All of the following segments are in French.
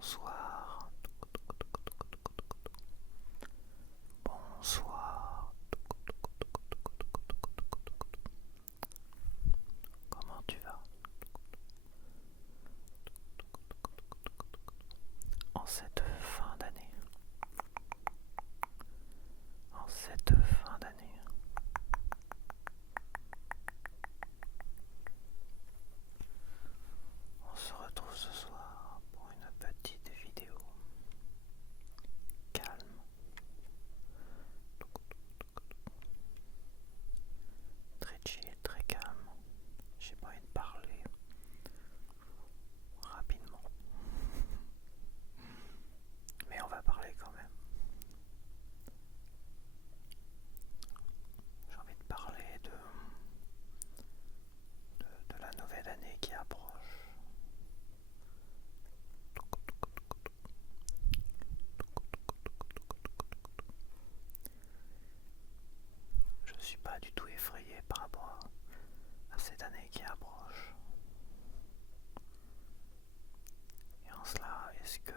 Bonsoir. Bonsoir. Comment tu vas? En cette fin d'année. En cette fin d'année. On se retrouve ce soir pour une petite vidéo calme, très chill, très calme. J'ai pas envie de parler rapidement, mais on va parler quand même. J'ai envie de parler de la nouvelle année qui approche. Je ne suis pas du tout effrayé par rapport à cette année qui approche. Et en cela, est-ce que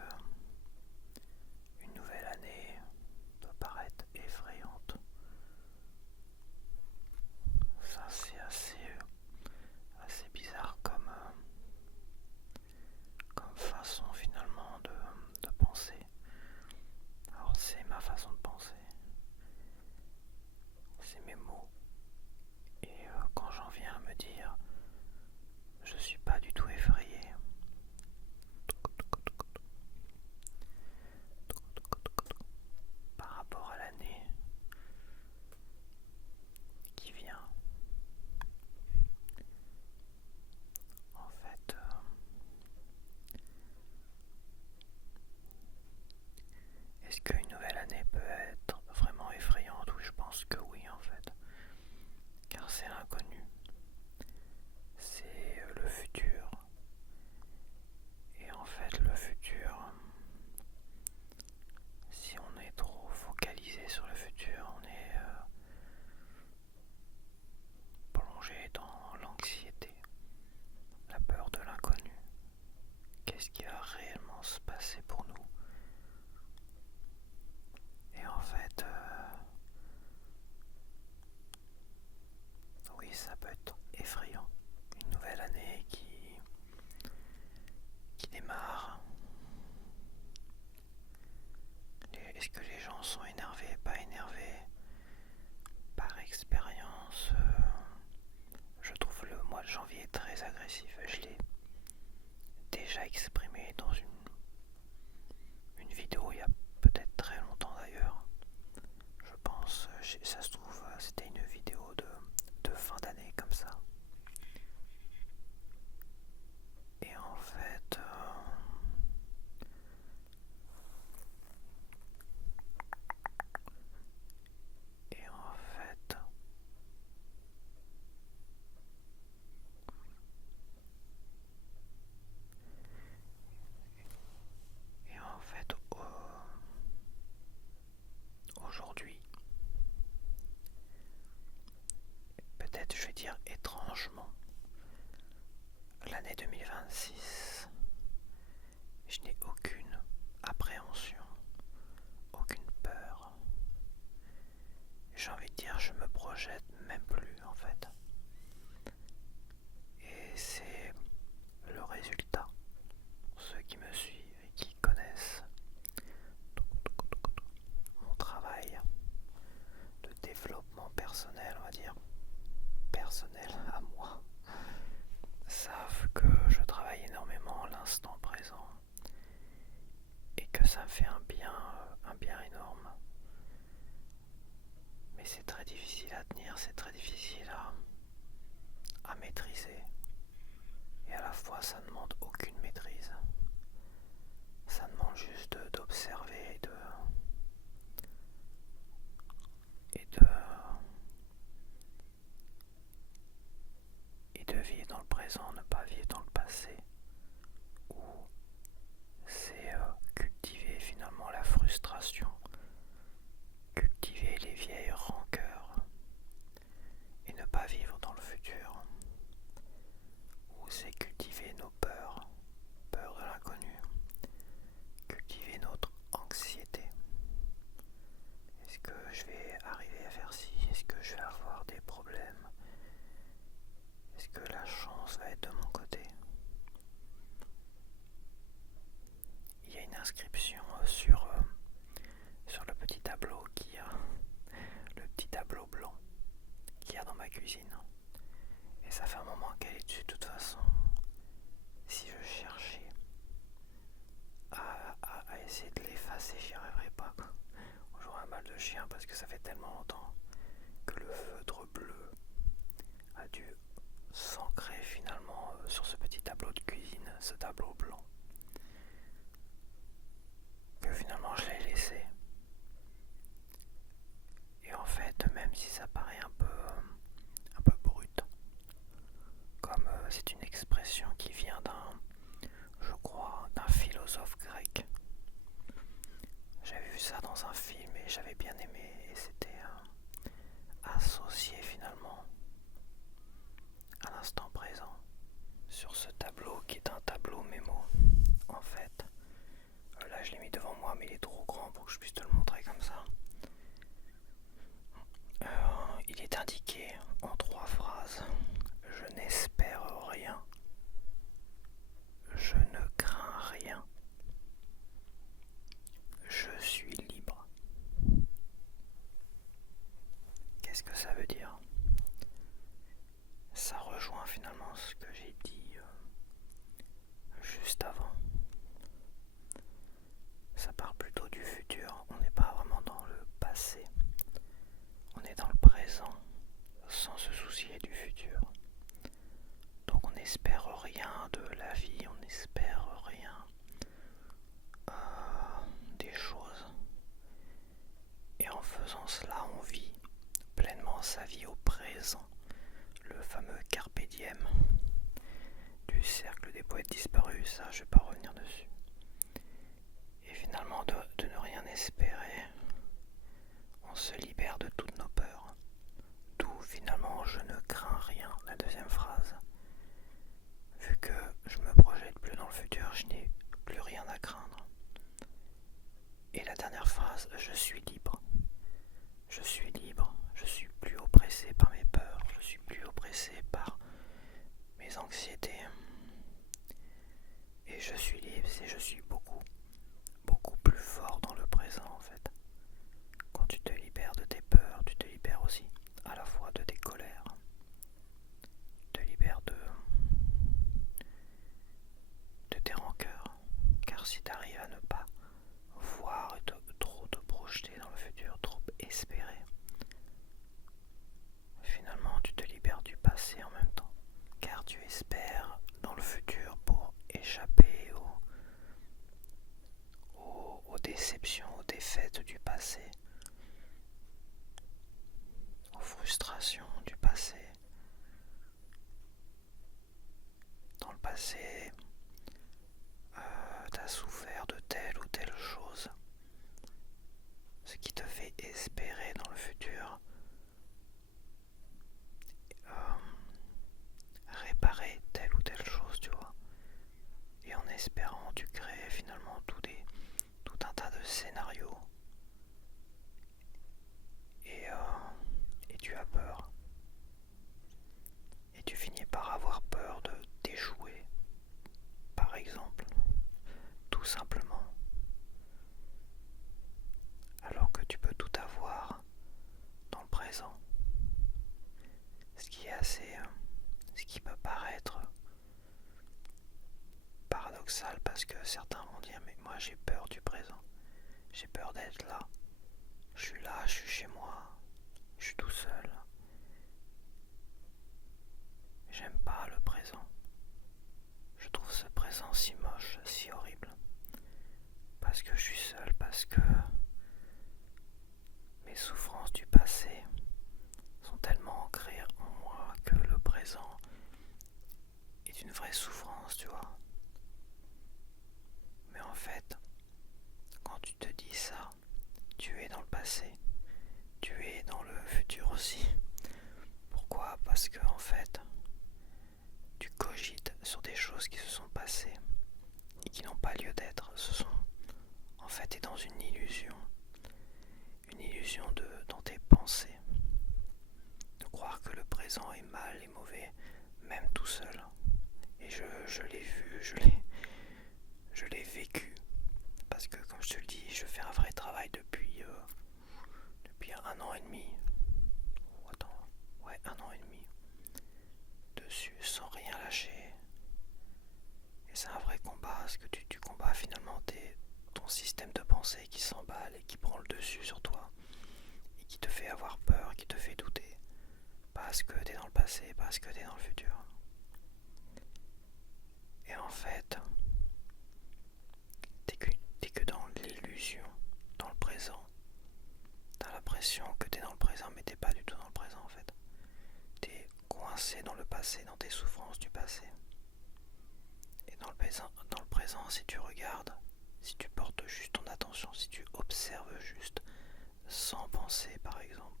une nouvelle année peut paraître effrayante? Ça, c'est assez bizarre comme façon finalement de penser. Alors c'est ma façon de penser, c'est mes mots. Et quand j'en viens à me dire je suis pas du tout effrayé par rapport à l'année qui vient, en fait est-ce qu'une nouvelle année peut être vraiment effrayante? Oui, je pense que oui en fait, car c'est l'inconnu, c'est le futur. Et en fait le futur, si on est trop focalisé sur le futur, on est plongé dans l'anxiété, la peur de l'inconnu. Qu'est-ce qui va réellement se passer pour nous? Et en fait, oui, ça peut être effrayant. Une nouvelle année qui démarre. Est-ce que les gens sont énervés, pas énervés? Par expérience, je trouve le mois de janvier très agressif. Je l'ai déjà exprimé dans une vidéo il y a peut-être très longtemps d'ailleurs. Je pense, ça se trouve, c'était une vidéo de fin d'année comme ça. Et en fait, et en fait, et en fait, aujourd'hui, peut-être je vais dire étrangement, l'année 2026, je n'ai aucune appréhension, aucune peur. J'ai envie de dire, je me projette même plus en fait. Et c'est le résultat. Pour ceux qui me suivent et qui connaissent mon travail de développement personnel, on va dire, personnel à moi, savent que je travaille énormément à l'instant présent et que ça me fait un bien énorme. Mais c'est très difficile à tenir, c'est très difficile à maîtriser. Et à la fois, ça ne demande aucune maîtrise. Ça demande juste d'observer et de vivre dans le présent, ne pas vivre dans le passé, où c'est cultiver finalement la frustration, cultiver les vieilles rancœurs, et ne pas vivre dans le futur, où c'est cultiver nos peurs, peur de l'inconnu, réponse va être de mon côté. Il y a une inscription sur le petit tableau le petit tableau blanc qu'il y a dans ma cuisine. Et ça fait un moment qu'elle est dessus de toute façon. Si je cherchais à essayer de l'effacer, j'y arriverais pas. J'aurais un mal de chien parce que ça fait tellement longtemps que le feutre bleu a dû s'ancrer finalement sur ce petit tableau de cuisine, ce tableau blanc, que finalement je l'ai laissé. Et en fait, même si ça paraît un peu brut, comme c'est une expression qui vient je crois, d'un philosophe grec. J'avais vu ça dans un film et j'avais bien aimé, et c'était associé finalement à l'instant présent sur ce tableau qui est un tableau mémo. En fait, là je l'ai mis devant moi mais il est trop grand pour que je puisse te le montrer comme ça. Il est indiqué en 3 phrases: je n'espère rien, je ne crains rien, je suis libre. Qu'est-ce que ça veut dire? Ça rejoint finalement ce que j'ai dit juste avant. Ça part plutôt du futur, on n'est pas vraiment dans le passé, on est dans le présent sans se soucier du futur. Donc on n'espère rien de la vie, on n'espère rien des choses. Et en faisant cela, on vit pleinement sa vie au présent. Le fameux carpe diem du cercle des poètes disparus, ça je vais pas revenir dessus. Et finalement de ne rien espérer, on se libère de toutes nos peurs. D'où finalement je ne crains rien, la deuxième phrase. Vu que je me projette plus dans le futur, je n'ai plus rien à craindre. Et la dernière phrase, je suis libre. Je suis libre, je suis plus oppressé par mes peurs, je suis plus oppressé par mes anxiétés. Et je suis libre, et je suis beaucoup plus fort dans le présent en fait. Quand tu te libères de tes peurs, tu te libères aussi à la fois de tes colères. Tu te libères de tes rancœurs. Car si tu arrives à ne pas voir et trop te projeter dans le futur, trop espérer, finalement tu te libères du passé en même temps. Car tu espères dans le futur pour échapper aux déceptions, aux défaites du passé, aux frustrations du passé. Dans le passé, tu as souffert de telle ou telle chose, ce qui te fait espérer dans le futur réparer telle ou telle chose, tu vois. Et en espérant, tu crées finalement tout un tas de scénarios. Et tu as peur. Et tu finis par avoir peur d'échouer, par exemple, tout simplement. Alors que tu peux tout avoir dans le présent. Ce qui peut paraître paradoxal parce que certains vont dire mais moi j'ai peur du présent, j'ai peur d'être là, je suis chez moi, je suis tout seul, j'aime pas le présent, je trouve ce présent si moche, si horrible, parce que je suis seul, parce que mes souffrances du passé sont tellement ancrées en moi que le présent est une vraie souffrance, tu vois. Mais en fait, quand tu te dis ça, tu es dans le passé, tu es dans le futur aussi. Pourquoi? Parce que en fait, tu cogites sur des choses qui se sont passées et qui n'ont pas lieu d'être. Ce sont en fait t'es dans une illusion dans tes pensées, de croire que le présent est mal et mauvais, même tout seul. je l'ai vu, je l'ai vécu. Parce que comme je te le dis, je fais un vrai travail depuis 1 an et demi. Oh, attends, ouais, 1 an et demi. Dessus, sans rien lâcher. Et c'est un vrai combat, parce que tu combats finalement ton système de pensée qui s'emballe et qui prend le dessus sur toi. Et qui te fait avoir peur, qui te fait douter. Parce que t'es dans le passé, parce que t'es dans le futur. Et en fait, t'es que dans l'illusion, dans le présent. T'as l'impression que t'es dans le présent, mais t'es pas du tout dans le présent en fait. T'es coincé dans le passé, dans tes souffrances du passé. Et dans le présent, si tu regardes, si tu portes juste ton attention, si tu observes juste, sans penser par exemple,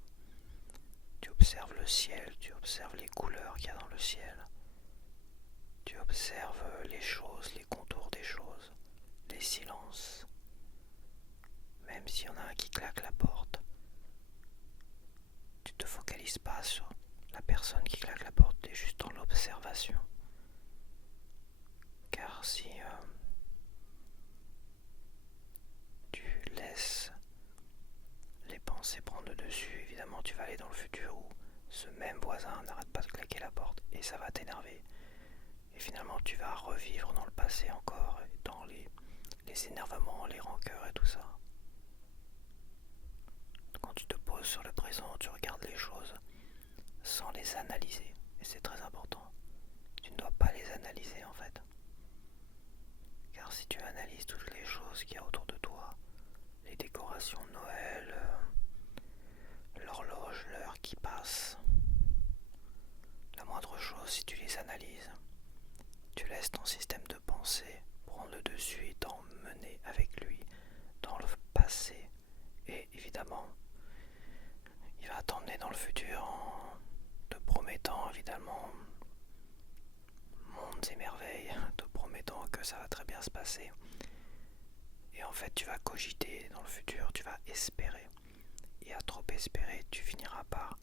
tu observes le ciel, tu observes les couleurs qu'il y a dans le ciel, tu observes les choses, les contours des choses, les silences. Même s'il y en a un qui claque la porte, tu te focalises pas sur la personne qui claque la porte, tu es juste dans l'observation. Car si tu laisses les pensées prendre le dessus, évidemment tu vas aller dans le futur où ce même voisin n'arrête pas de claquer la porte et ça va t'énerver. Et finalement tu vas revivre dans le passé encore, dans les énervements, les rancœurs et tout ça. Quand tu te poses sur le présent, tu regardes les choses sans les analyser. Et c'est très important. Tu ne dois pas les analyser en fait. Car si tu analyses toutes les choses qu'il y a autour de toi, les décorations de Noël, l'horloge, l'heure qui passe, la moindre chose, si tu les analyses, tu laisses ton système de pensée prendre le dessus et t'emmener avec lui dans le passé. Et évidemment, il va t'emmener dans le futur en te promettant évidemment mondes et merveilles, te promettant que ça va très bien se passer. Et en fait, tu vas cogiter dans le futur, tu vas espérer. Et à trop espérer, tu finiras par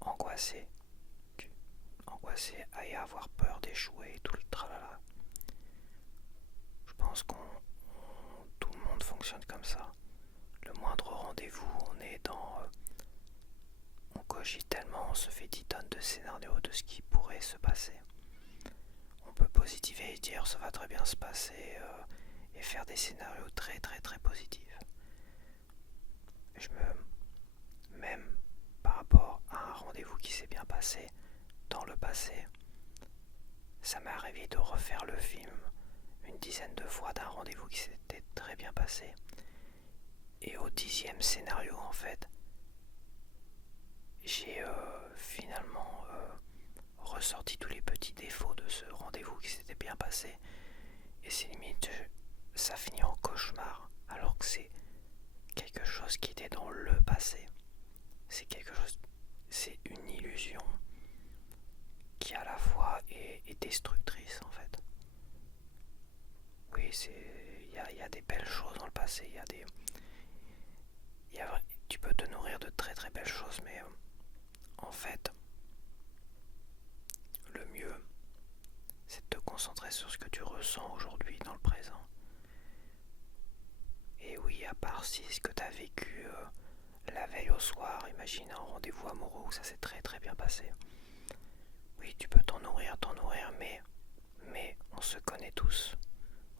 angoisser. Angoisser et avoir peur d'échouer et tout le tralala. Je pense tout le monde fonctionne comme ça. Le moindre rendez-vous, on est dans... on cogite tellement, on se fait 10 tonnes de scénarios de ce qui pourrait se passer. On peut positiver et dire ça va très bien se passer et faire des scénarios très très très positifs. Même par rapport à un rendez-vous qui s'est bien passé dans le passé, ça m'est arrivé de refaire le film une dizaine de fois d'un rendez-vous qui s'était très bien passé. Et au 10e scénario en fait, j'ai finalement ressorti tous les petits défauts de ce rendez-vous qui s'était bien passé. Et c'est limite, ça finit en cauchemar, alors que c'est quelque chose qui était dans le passé. C'est une illusion qui à la fois est destructrice en fait. Oui, il y a des belles choses dans le passé, tu peux te nourrir de très très belles choses, mais en fait, le mieux, c'est de te concentrer sur ce que tu ressens aujourd'hui dans le présent. Et oui, à part si ce que tu as vécu la veille au soir, imagine un rendez-vous amoureux où ça s'est très très bien passé. Oui, tu peux t'en nourrir, mais on se connaît tous.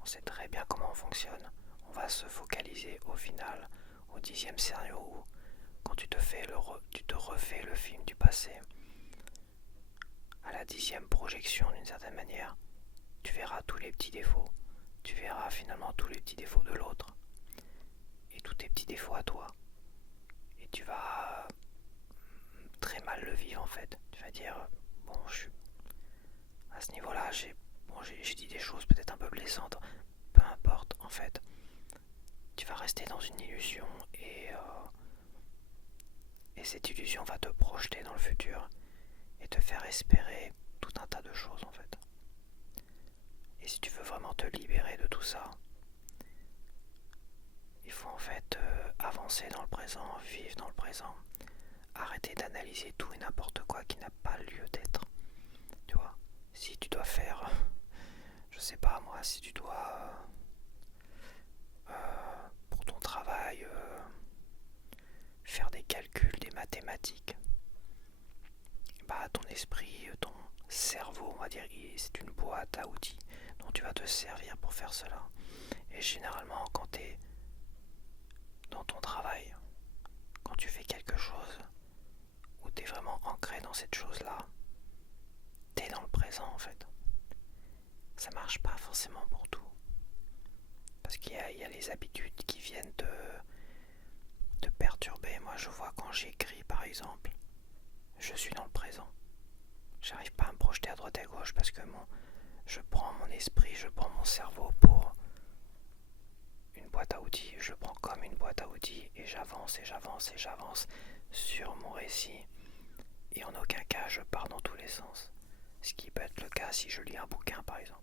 On sait très bien comment on fonctionne. On va se focaliser au final, au 10e scénario où, quand tu te refais le film du passé, à la 10e projection d'une certaine manière, tu verras tous les petits défauts. Tu verras finalement tous les petits défauts de l'autre. Et tous tes petits défauts à toi. Et tu vas très mal le vivre en fait. Tu vas dire, bon, à ce niveau-là, j'ai dit des choses peut-être un peu blessantes. Peu importe, en fait. Tu vas rester dans une illusion et cette illusion va te projeter dans le futur et te faire espérer tout un tas de choses en fait. Et si tu veux vraiment te libérer de tout ça, il faut en fait avancer dans le présent, vivre dans le présent, arrêter d'analyser tout et n'importe quoi qui n'a pas lieu d'être. Tu vois, si tu dois faire sais pas moi, si tu dois pour ton travail faire des calculs, des mathématiques, bah ton esprit, ton cerveau, on va dire, c'est une boîte à outils dont tu vas te servir pour faire cela. Et généralement, quand tu es dans ton travail, quand tu fais quelque chose où tu es vraiment ancré dans cette chose-là, tu es dans le présent en fait. Ça marche pas forcément pour tout. Parce qu'il y a les habitudes qui viennent te perturber. Moi, je vois quand j'écris, par exemple, je suis dans le présent. J'arrive pas à me projeter à droite et à gauche parce que je prends mon esprit, je prends mon cerveau pour une boîte à outils. Je le prends comme une boîte à outils et j'avance et j'avance et j'avance sur mon récit. Et en aucun cas, je pars dans tous les sens. Ce qui peut être le cas si je lis un bouquin, par exemple.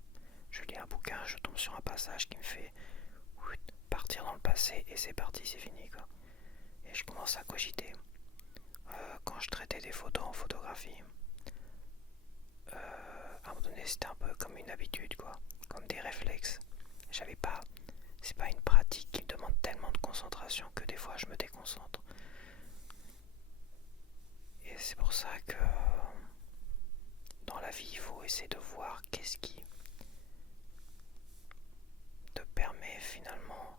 Je lis un bouquin, je tombe sur un passage qui me fait partir dans le passé et c'est parti, c'est fini quoi. Et je commence à cogiter. Quand je traitais des photos en photographie, à un moment donné c'était un peu comme une habitude quoi, comme des réflexes. J'avais pas, c'est pas une pratique qui me demande tellement de concentration que des fois je me déconcentre. Et c'est pour ça que dans la vie il faut essayer de voir qu'est-ce qui te permet finalement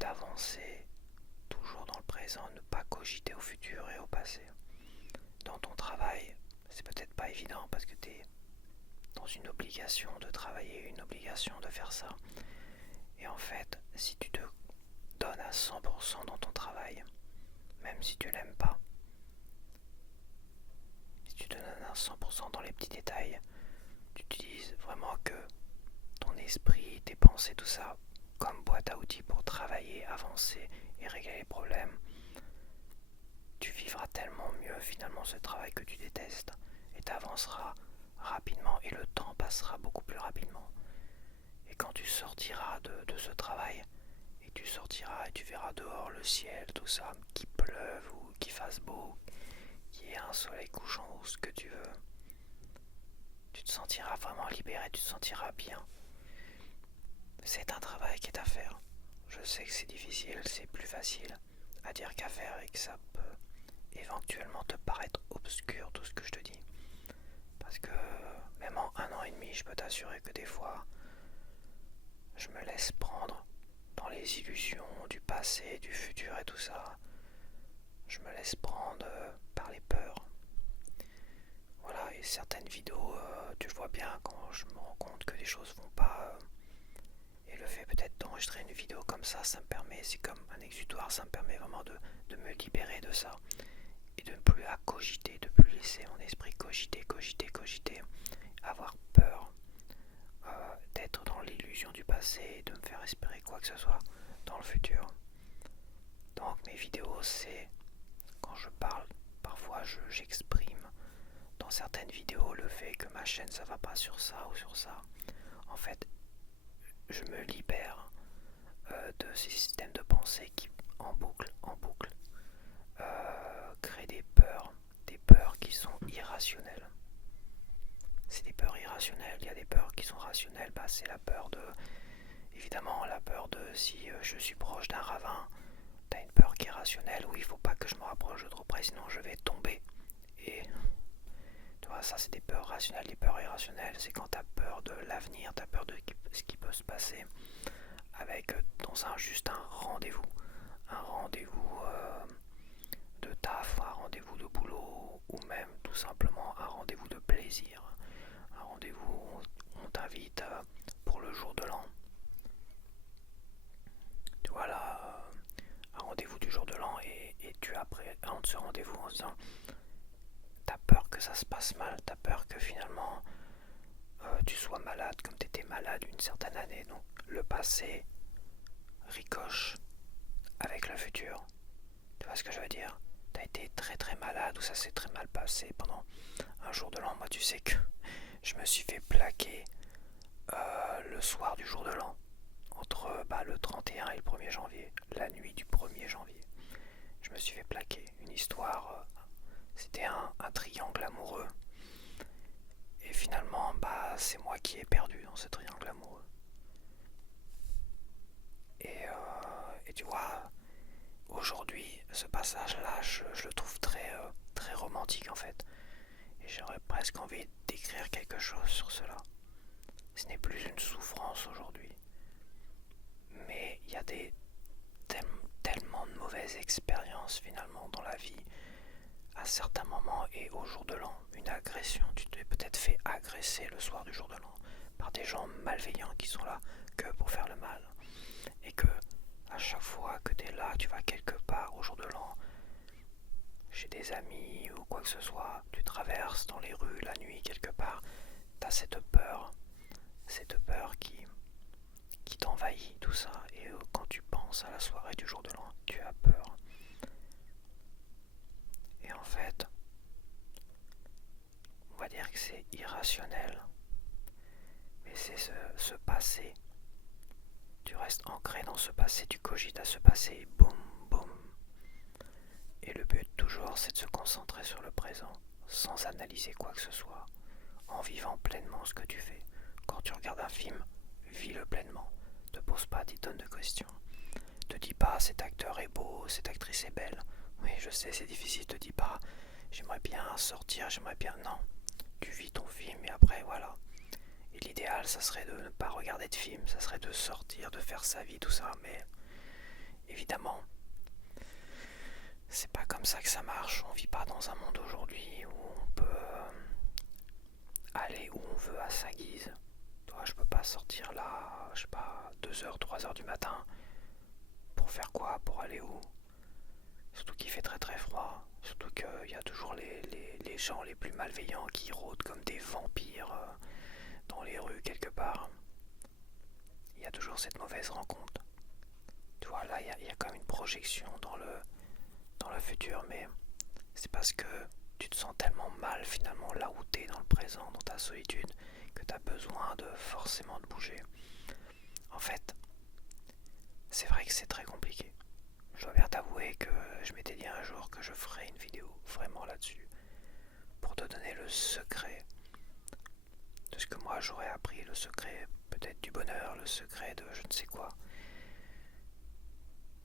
d'avancer toujours dans le présent, ne pas cogiter au futur et au passé. Dans ton travail, c'est peut-être pas évident parce que tu es dans une obligation de travailler, une obligation de faire ça. Et en fait, si tu te donnes à 100% dans ton travail, même si tu l'aimes pas, si tu te donnes à 100% dans les petits détails, tu utilises vraiment que ton esprit, tes pensées, tout ça, comme boîte à outils pour travailler, avancer et régler les problèmes, tu vivras tellement mieux finalement ce travail que tu détestes et tu avanceras rapidement et le temps passera beaucoup plus rapidement. Et quand tu sortiras de ce travail et tu sortiras et tu verras dehors le ciel, tout ça, qu'il pleuve ou qu'il fasse beau, qu'il y ait un soleil couchant ou ce que tu veux, tu te sentiras vraiment libéré, tu te sentiras bien. C'est un travail qui est à faire. Je sais que c'est difficile, c'est plus facile à dire qu'à faire et que ça peut éventuellement te paraître obscur tout ce que je te dis. Parce que même en 1 an et demi, je peux t'assurer que des fois, je me laisse prendre dans les illusions du passé, du futur et tout ça. Je me laisse prendre par les peurs. Voilà, et certaines vidéos, tu le vois bien quand je me rends compte que les choses vont pas. Et le fait peut-être d'enregistrer une vidéo comme ça me permet, c'est comme un exutoire, ça me permet vraiment de me libérer de ça. Et de ne plus à cogiter, de plus laisser mon esprit cogiter, avoir peur d'être dans l'illusion du passé et de me faire espérer quoi que ce soit dans le futur. Donc mes vidéos, c'est quand je parle, parfois j'exprime dans certaines vidéos le fait que ma chaîne ça va pas sur ça ou sur ça. En fait, je me libère de ces systèmes de pensée qui en boucle créent des peurs qui sont irrationnelles. C'est des peurs irrationnelles, il y a des peurs qui sont rationnelles, c'est la peur de, évidemment la peur de si je suis proche d'un ravin, t'as une peur qui est rationnelle où il faut pas que je me rapproche de trop près sinon je vais tomber. Et tu vois, ça c'est des peurs rationnelles. Les peurs irrationnelles, c'est quand t'as peur de l'avenir, t'as peur de ce qui peut se passer avec juste un rendez-vous de taf, un rendez-vous de boulot ou même tout simplement un rendez-vous de plaisir, un rendez-vous où on t'invite pour le jour de l'an. Tu vois là, un rendez-vous du jour de l'an et tu appréhendes ce rendez-vous en se disant t'as peur que ça se passe mal, t'as peur que finalement tu sois malade comme t'étais malade une certaine année. Donc le passé ricoche avec le futur. Tu vois ce que je veux dire? T'as été très très malade ou ça s'est très mal passé pendant un jour de l'an. Moi tu sais que je me suis fait plaquer le soir du jour de l'an entre le 31 et le 1er janvier, la nuit du 1er janvier. Je me suis fait plaquer. Une histoire, c'était un triangle amoureux. Et finalement, c'est moi qui ai perdu ce triangle amoureux. Et tu vois, aujourd'hui, ce passage-là, je le trouve très romantique en fait. Et j'aurais presque envie d'écrire quelque chose sur cela. Ce n'est plus une souffrance aujourd'hui, mais il y a tellement de mauvaises expériences finalement dans la vie à certains moments et au jour de l'an. Une agression, tu t'es peut-être fait agresser le soir du jour de l'an par des gens malveillants qui sont là que pour faire le mal. Et que à chaque fois que tu es là, tu vas quelque part au jour de l'an, chez des amis ou quoi que ce soit, tu traverses dans les rues la nuit quelque part, tu as cette peur qui t'envahit, tout ça. Et quand tu penses à la soirée du jour de l'an, tu as peur. Et en fait, on va dire que c'est irrationnel, mais c'est ce passé. Tu restes ancré dans ce passé, tu cogites à ce passé, boum, boum. Et le but toujours, c'est de se concentrer sur le présent, sans analyser quoi que ce soit, en vivant pleinement ce que tu fais. Quand tu regardes un film, vis-le pleinement. Ne pose pas 10 tonnes de questions. Ne te dis pas cet acteur est beau, cette actrice est belle. Oui, je sais, c'est difficile. Ne te dis pas j'aimerais bien sortir, j'aimerais bien. Non, tu vis ton film et après voilà. Et l'idéal, ça serait de ne pas regarder de film, ça serait de sortir, de faire sa vie, tout ça. Mais évidemment, c'est pas comme ça que ça marche. On vit pas dans un monde aujourd'hui où on peut aller où on veut à sa guise. Toi, je peux pas sortir là, je sais pas, 2h, 3h du matin. Pour faire quoi? Pour aller où? Surtout qu'il fait très très froid. Surtout qu'il y a toujours les gens les plus malveillants qui rôdent comme des vampires dans les rues quelque part. Il y a toujours cette mauvaise rencontre. Tu vois, là, il y a comme une projection dans le futur, mais c'est parce que tu te sens tellement mal finalement là où tu es dans le présent, dans ta solitude, que tu as besoin de forcément de bouger. En fait, c'est vrai que c'est très compliqué. Je dois bien t'avouer que je m'étais dit un jour que je ferais une vidéo vraiment là-dessus, pour te donner le secret de ce que moi j'aurais appris, le secret peut-être du bonheur, le secret de je ne sais quoi.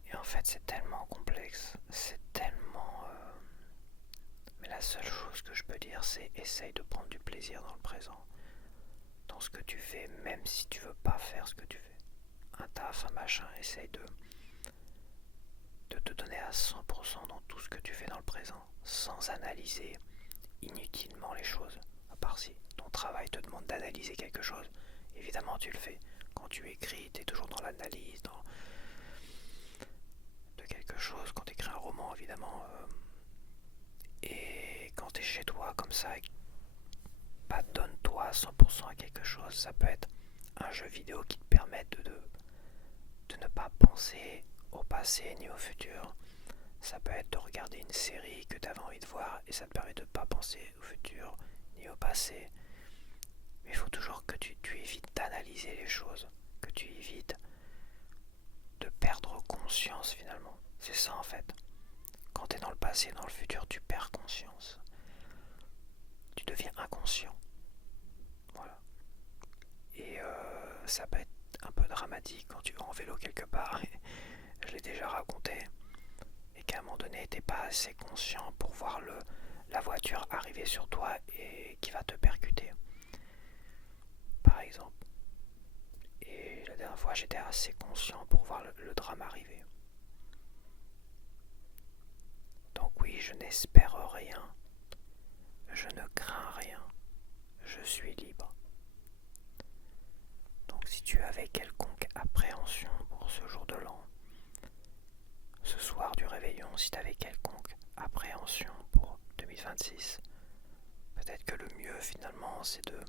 Et en fait c'est tellement complexe, c'est tellement... Mais la seule chose que je peux dire, c'est essaye de prendre du plaisir dans le présent, dans ce que tu fais, même si tu veux pas faire ce que tu fais. Un taf, un machin, essaye de te donner à 100% dans tout ce que tu fais dans le présent, sans analyser inutilement les choses. À part si ton travail te demande d'analyser quelque chose, évidemment tu le fais. Quand tu écris, tu es toujours dans l'analyse de quelque chose. Quand tu écris un roman, évidemment. Et quand tu es chez toi comme ça, bah, donne-toi 100% à quelque chose. Ça peut être un jeu vidéo qui te permette de ne pas penser au passé ni au futur. Ça peut être de regarder une série que tu avais envie de voir et ça te permet de ne pas penser au futur ni au passé. Mais il faut toujours que tu évites d'analyser les choses, que tu évites de perdre conscience finalement. C'est ça en fait. Quand tu es dans le passé et dans le futur, tu perds conscience. Tu deviens inconscient. Voilà. Et ça peut être un peu dramatique quand tu vas en vélo quelque part. Je l'ai déjà raconté. Et qu'à un moment donné, t'es pas assez conscient pour voir la voiture arriver sur toi et qui va te percuter. Par exemple. Et la dernière fois, j'étais assez conscient pour voir le drame arriver. Donc oui, je n'espère rien. Je ne crains rien. Je suis libre. Donc si tu avais quelconque appréhension pour ce jour de l'an, ce soir du réveillon, si tu avais quelconque appréhension pour 2026, peut-être que le mieux finalement c'est de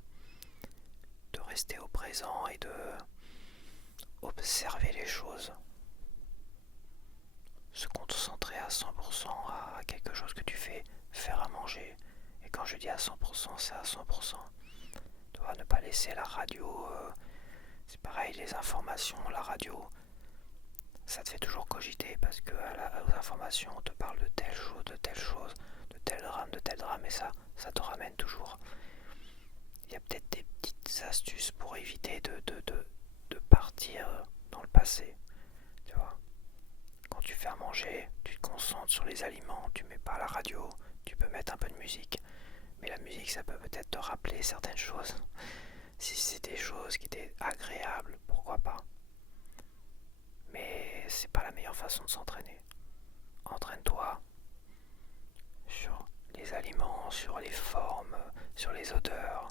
rester au présent et de observer les choses, se concentrer à 100% à quelque chose que tu fais, faire à manger. Et quand je dis à 100%, c'est à 100%. Tu dois ne pas laisser la radio, c'est pareil, les informations, la radio, ça te fait toujours cogiter parce que aux informations on te parle de telle chose, de telle chose, de tel drame, et ça te ramène toujours. Il y a peut-être des petites astuces pour éviter manger, tu te concentres sur les aliments, tu mets pas la radio, tu peux mettre un peu de musique. Mais la musique, ça peut peut-être te rappeler certaines choses. Si c'est des choses qui étaient agréables, pourquoi pas. Mais c'est pas la meilleure façon de s'entraîner. Entraîne-toi sur les aliments, sur les formes, sur les odeurs.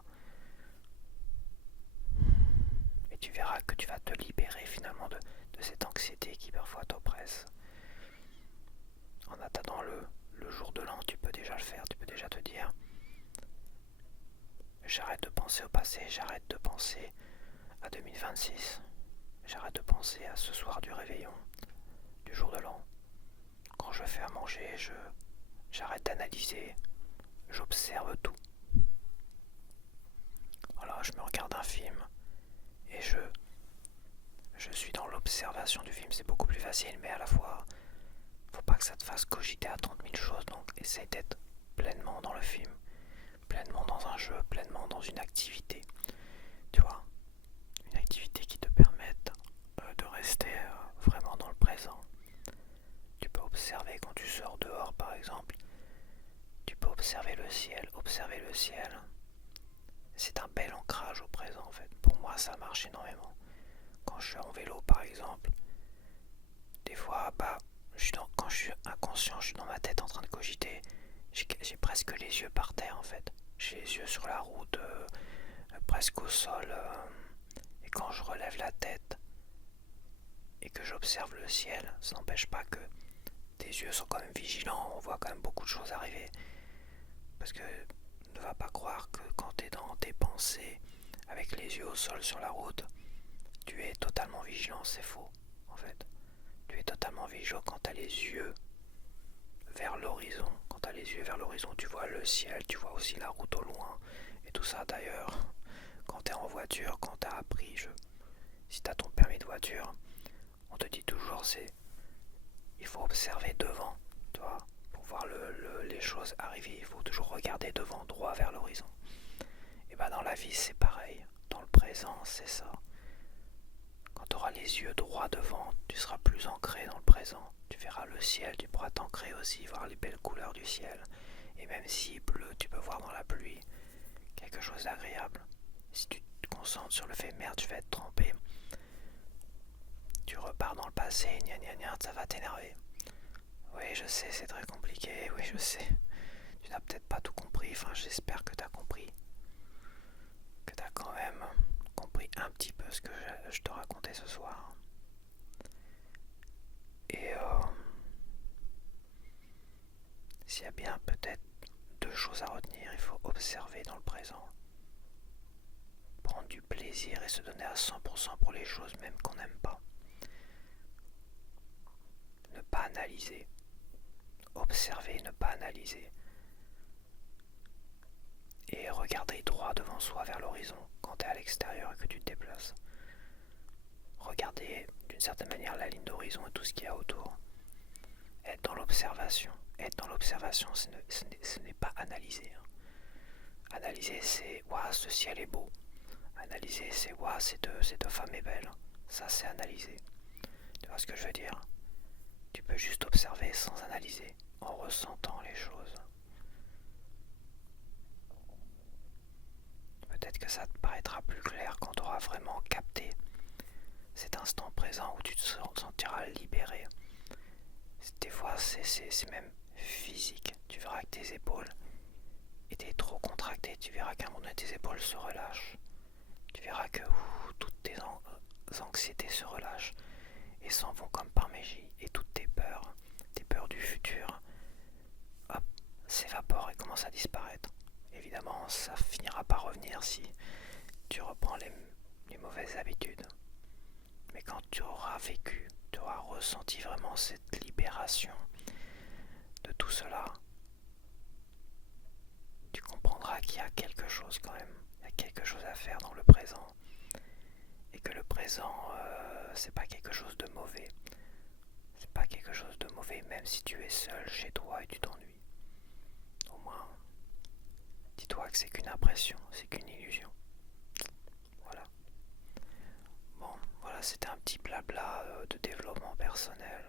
Et tu verras que tu vas te libérer finalement de cette anxiété qui parfois t'oppresse. En attendant le jour de l'an, tu peux déjà le faire, tu peux déjà te dire j'arrête de penser au passé, j'arrête de penser à 2026, j'arrête de penser à ce soir du réveillon, du jour de l'an. Quand je fais à manger, j'arrête d'analyser, j'observe tout. Voilà, je me regarde un film et je suis dans l'observation du film. C'est beaucoup plus facile, mais à la fois, faut pas que ça te fasse cogiter à 30 000 choses, donc essaye d'être pleinement dans le film, pleinement dans un jeu, pleinement dans une activité. Tu vois, une activité qui te permette de rester vraiment dans le présent. Tu peux observer quand tu sors dehors par exemple, tu peux observer le ciel, c'est un bel ancrage au présent en fait. Pour moi ça marche énormément. Quand je suis en vélo par exemple, des fois quand je suis inconscient, je suis dans ma tête en train de cogiter, j'ai presque les yeux par terre en fait. J'ai les yeux sur la route, presque au sol, et quand je relève la tête et que j'observe le ciel, ça n'empêche pas que tes yeux sont quand même vigilants, on voit quand même beaucoup de choses arriver. Parce que ne va pas croire que quand tu es dans tes pensées, avec les yeux au sol sur la route, tu es totalement vigilant, c'est faux en fait. Tu es totalement vigilant quand tu as les yeux vers l'horizon. Quand tu as les yeux vers l'horizon, tu vois le ciel, tu vois aussi la route au loin. Et tout ça d'ailleurs, quand tu es en voiture, quand tu as appris, si tu as ton permis de voiture, on te dit toujours il faut observer devant, tu vois, pour voir les choses arriver. Il faut toujours regarder devant, droit vers l'horizon. Et dans la vie c'est pareil, dans le présent c'est ça. Quand tu auras les yeux droits devant, tu seras plus ancré dans le présent. Tu verras le ciel, tu pourras t'ancrer aussi, voir les belles couleurs du ciel. Et même si bleu, tu peux voir dans la pluie quelque chose d'agréable. Si tu te concentres sur le fait merde, je vais être trempé, tu repars dans le passé, gna gna gna, ça va t'énerver. Oui, je sais, c'est très compliqué, oui, je sais. Tu n'as peut-être pas tout compris, enfin j'espère que tu as compris. Que tu as quand même compris un petit peu ce que je te racontais ce soir. Et s'il y a bien peut-être deux choses à retenir, il faut observer dans le présent, prendre du plaisir et se donner à 100% pour les choses même qu'on n'aime pas. Ne pas analyser, observer, ne pas analyser. Et regarder droit devant soi vers l'horizon quand tu es à l'extérieur et que tu te déplaces. Regarder d'une certaine manière la ligne d'horizon et tout ce qu'il y a autour. Être dans l'observation. Être dans l'observation, ce n'est pas analyser. Analyser, c'est « Waouh, ce ciel est beau ». Analyser, c'est « Waouh, cette femme est belle ». Ça, c'est analyser. Tu vois ce que je veux dire? Tu peux juste observer sans analyser, en ressentant les choses. Peut-être que ça te paraîtra plus clair quand tu auras vraiment capté cet instant présent où tu te sentiras libéré. Des fois, c'est même physique. Tu verras que tes épaules étaient trop contractées. Tu verras qu'à un moment donné, tes épaules se relâchent. Tu verras que toutes tes anxiétés se relâchent et s'en vont comme par magie. Et toutes tes peurs du futur, hop, s'évaporent et commencent à disparaître. Évidemment, ça finira par revenir si tu reprends les mauvaises habitudes. Mais quand tu auras vécu, tu auras ressenti vraiment cette libération de tout cela, tu comprendras qu'il y a quelque chose quand même. Il y a quelque chose à faire dans le présent. Et que le présent, c'est pas quelque chose de mauvais. C'est pas quelque chose de mauvais même si tu es seul chez toi et tu t'ennuies. Au moins, dis-toi que c'est qu'une impression, c'est qu'une illusion. Voilà. Bon, voilà, c'était un petit blabla de développement personnel.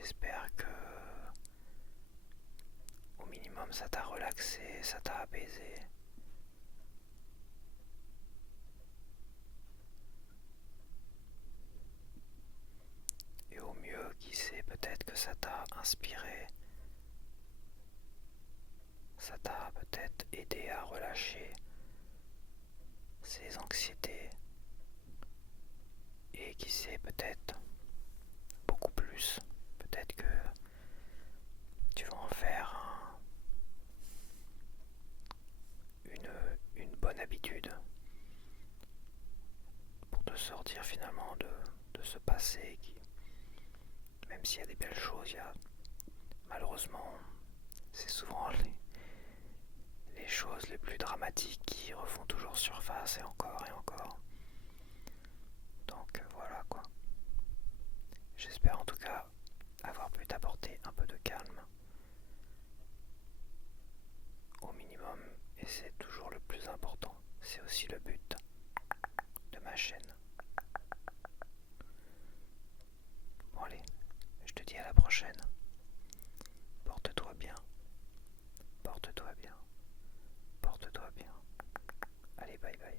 j'espère que au minimum ça t'a relaxé, ça t'a apaisé. Et au mieux, qui sait, peut-être que ça t'a inspiré, ça t'a peut-être aidé à relâcher ces anxiétés. Et qui sait, peut-être beaucoup plus. Peut-être que tu vas en faire une bonne habitude pour te sortir finalement de ce passé qui, même s'il y a des belles choses, il y a malheureusement, c'est souvent les choses les plus dramatiques qui refont toujours surface et encore et encore. Donc voilà quoi. J'espère en tout cas avoir pu t'apporter un peu de calme au minimum, et c'est toujours le plus important. C'est aussi le but de ma chaîne. Bon allez, je te dis à la prochaine. Porte-toi bien, porte-toi bien, porte-toi bien. Allez, bye bye.